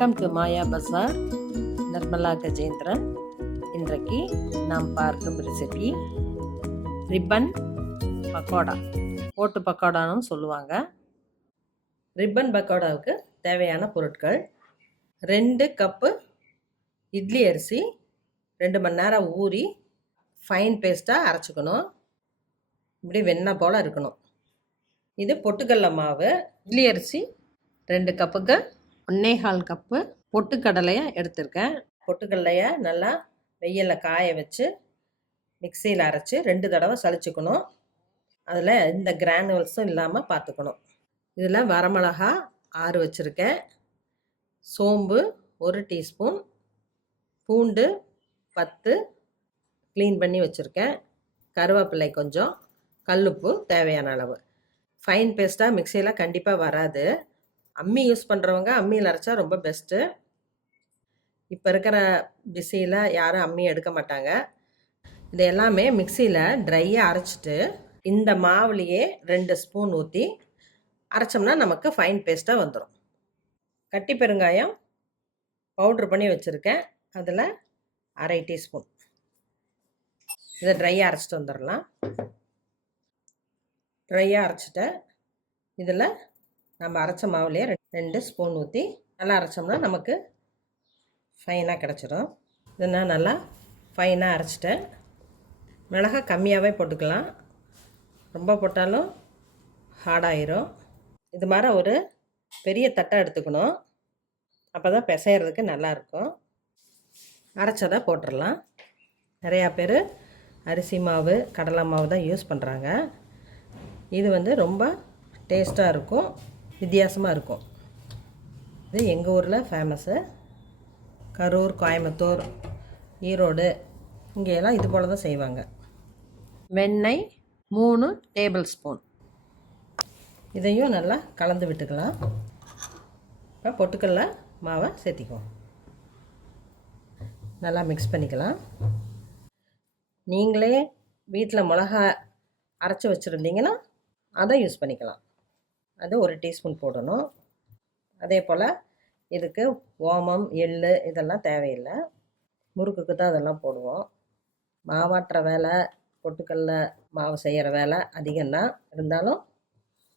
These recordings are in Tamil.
Welcome to Maya Bazaar. Nirmala Gajendran. இன்றைக்கு நாம் பார்க்கும் ரெசிபி ரிப்பன் பக்கோடா ஓட்டு பக்கோடான்னு சொல்லுவாங்க. ரிப்பன் பக்கோடாவுக்கு தேவையான பொருட்கள் ரெண்டு கப்பு இட்லி அரிசி ரெண்டு மணி நேரம் ஊறி ஃபைன் பேஸ்ட்டாக அரைச்சிக்கணும். இப்படி வெண்ணெய் போல் இருக்கணும். இது பொட்டுக்கடல மாவு இட்லி அரிசி ரெண்டு கப்புக்கு ஒன்னே கால் கப்பு பொட்டுக்கடலையை எடுத்திருக்கேன். பொட்டுக்கடலையை நல்லா வெயிலில் காய வச்சு மிக்சியில் அரைச்சி ரெண்டு தடவை சளிச்சுக்கணும். அதில் இந்த கிரானுவல்ஸும் இல்லாமல் பார்த்துக்கணும். இதில் வரமிளகா ஆறு வச்சுருக்கேன். சோம்பு ஒரு டீஸ்பூன். பூண்டு பத்து க்ளீன் பண்ணி வச்சுருக்கேன். கருவேப்பிலை கொஞ்சம். கல்லுப்பு தேவையான அளவு. ஃபைன் பேஸ்ட்டாக மிக்சியில் கண்டிப்பாக வராது. அம்மி யூஸ் பண்ணுறவங்க அம்மியில் அரைச்சா ரொம்ப பெஸ்ட்டு இப்போ இருக்கிற பிஸியில் யாரும் அம்மி எடுக்க மாட்டாங்க. இது எல்லாமே மிக்சியில் ட்ரையாக அரைச்சிட்டு இந்த மாவுலேயே ரெண்டு ஸ்பூன் ஊற்றி அரைச்சோம்னா நமக்கு ஃபைன் பேஸ்ட்டாக வந்துடும் கட்டி பெருங்காயம் பவுட்ரு பண்ணி வச்சுருக்கேன். அதில் அரை டீஸ்பூன் இதை ட்ரையாக அரைச்சிட்டு வந்துடலாம் ட்ரையாக அரைச்சிட்டேன் இதில் நம்ம அரைச்ச மாவுலேயே ரெண்டு ஸ்பூன் ஊற்றி நல்லா அரைச்சோம்னா நமக்கு ஃபைனாக கிடச்சிடும் இதை நான் நல்லா ஃபைனாக அரைச்சிட்டேன். மிளகா கம்மியாகவே போட்டுக்கலாம். ரொம்ப போட்டாலும் ஹார்டாயிரும் இது மாதிரி ஒரு பெரிய தட்டை எடுத்துக்கணும். அப்போ தான் பிசைகிறதுக்கு நல்லாயிருக்கும் அரைச்சதை போட்டுடலாம். நிறையா பேர் அரிசி மாவு கடலை மாவு தான் யூஸ் பண்ணுறாங்க இது வந்து ரொம்ப டேஸ்ட்டாக இருக்கும். வித்தியாசமாக இருக்கும். இது எங்கள் ஊரில் ஃபேமஸ்ஸு கரூர் கோயம்புத்தூர் ஈரோடு இங்கேயெல்லாம் இது போல் தான் செய்வாங்க. வெண்ணெய் மூணு டேபிள் ஸ்பூன் இதையும் நல்லா கலந்து விட்டுக்கலாம். இப்போ பொட்டுக்கல்ல மாவை சேர்த்திக்குவோம். நல்லா மிக்ஸ் பண்ணிக்கலாம். நீங்களே வீட்டில் மிளகா அரைச்சி வச்சுருந்தீங்கன்னா அதை யூஸ் பண்ணிக்கலாம். அது ஒரு டீஸ்பூன் போடணும். அதே போல் இதுக்கு ஓமம் எள் இதெல்லாம் தேவையில்லை. முறுக்குக்கு தான் அதெல்லாம் போடுவோம். மாவாட்டுற வேலை பொட்டுக்கல்ல மாவு செய்கிற வேலை அதிகம்தான். இருந்தாலும்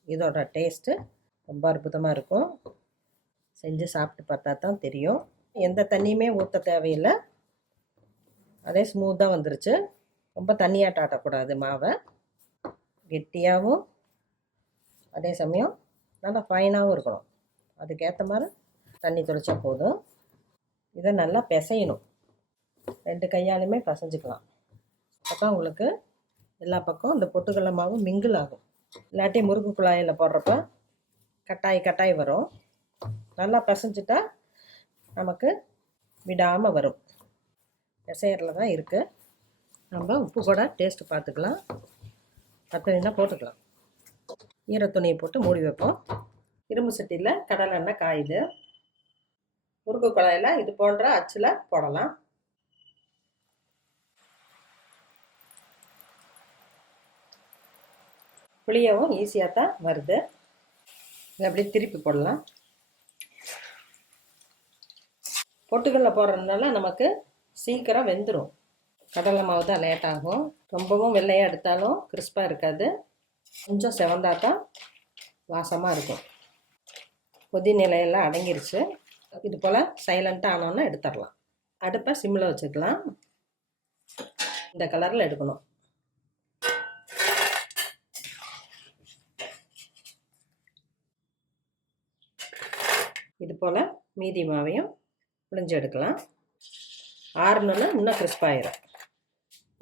இதோட டேஸ்ட்டு ரொம்ப அற்புதமாக இருக்கும். செஞ்சு சாப்பிட்டு பார்த்தா தான் தெரியும். எந்த தண்ணியுமே ஊற்ற தேவையில்லை. அதே ஸ்மூத்தாக வந்துருச்சு. ரொம்ப தண்ணியாட்ட ஆட்டக்கூடாது மாவை. கெட்டியாகவும் அதே சமயம் நல்லா ஃபைனாகவும் இருக்கணும். அதுக்கேற்ற மாதிரி தண்ணி தொளிச்சா போதும். இதை நல்லா பிசையணும். ரெண்டு கையாலுமே பிசைஞ்சிக்கலாம். அப்போ உங்களுக்கு எல்லா பக்கம் இந்த பொட்டுக்கடல மாவு மிங்கிள் ஆகும். இல்லாட்டி முறுக்கு குழாயில் போடுறப்ப கட்டாய் கட்டாய் வரும். நல்லா பிசைஞ்சிட்டா நமக்கு விடாமல் வரும். பிசையரில் தான் இருக்குது நம்ம உப்பு கூட டேஸ்ட்டு பார்த்துக்கலாம். பத்தலைன்னா போட்டுக்கலாம். ஈர துணியை போட்டு மூடி வைப்போம். இரும்பு சட்டியில் கடலை எண்ணெய் காயுது முறுக்கு குழாயில் இது போன்ற அச்சில் போடலாம். புளியவும் ஈஸியாக தான் வருது. இதை அப்படியே திருப்பி போடலாம். பொட்டுக்கடல போடுறதுனால நமக்கு சீக்கிரம் வெந்துடும் கடலை மாவு தான் லேட் ஆகும் ரொம்பவும் வெள்ளையாக எடுத்தாலும் கிறிஸ்பாக இருக்காது. கொஞ்சம் செவந்தா தான் வாசமாக இருக்கும். கொதி நிலையெல்லாம் அடங்கிருச்சு. இது போல் சைலண்ட்டாக ஆனோன்னு எடுத்துடலாம். அடுப்பை சிம்மில் வச்சுக்கலாம். இந்த கலரில் எடுக்கணும். இது போல் மீதி மாவையும் புளிஞ்சு எடுக்கலாம். ஆறுனோன்னா இன்னும் கிறிஸ்பாயிரும்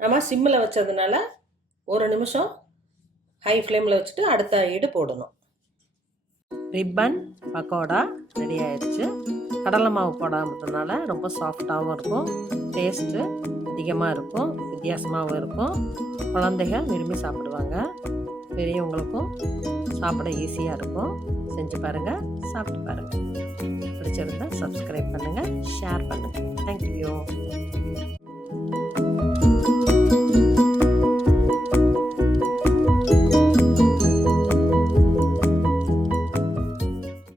நம்ம சிம்மில் வச்சதுனால ஒரு நிமிஷம் ஹை ஃப்ளேமில் வச்சுட்டு அடுத்த ஈடு போடணும். ரிப்பன் பக்கோடா ரெடி ஆயிடுச்சு கடலை மாவு போடாமட்டனால ரொம்ப சாஃப்டாகவும் இருக்கும். டேஸ்ட்டு அதிகமாக இருக்கும் வித்தியாசமாகவும் இருக்கும். குழந்தைங்க விரும்பி சாப்பிடுவாங்க. பெரியவங்களுக்கும் சாப்பிட ஈஸியாக இருக்கும். செஞ்சு பாருங்கள் சாப்பிட்டு பாருங்கள் பிடிச்சிருந்தா சப்ஸ்கிரைப் பண்ணுங்கள் ஷேர் பண்ணுங்கள் தேங்க்யூ